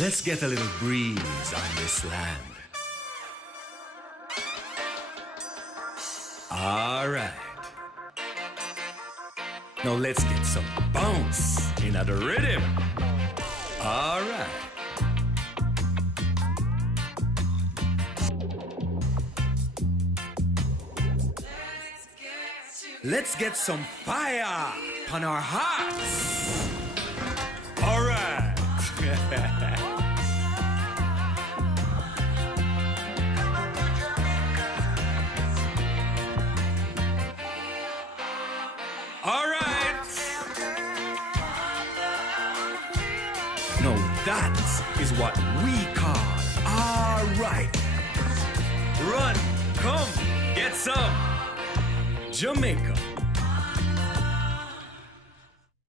Let's get a little breeze on this land. All right. Now let's get some bounce in the rhythm. All right. Let's get some fire on our hearts. All right. All right. Now that is what we call all right. Run, come, get some. Jamaica.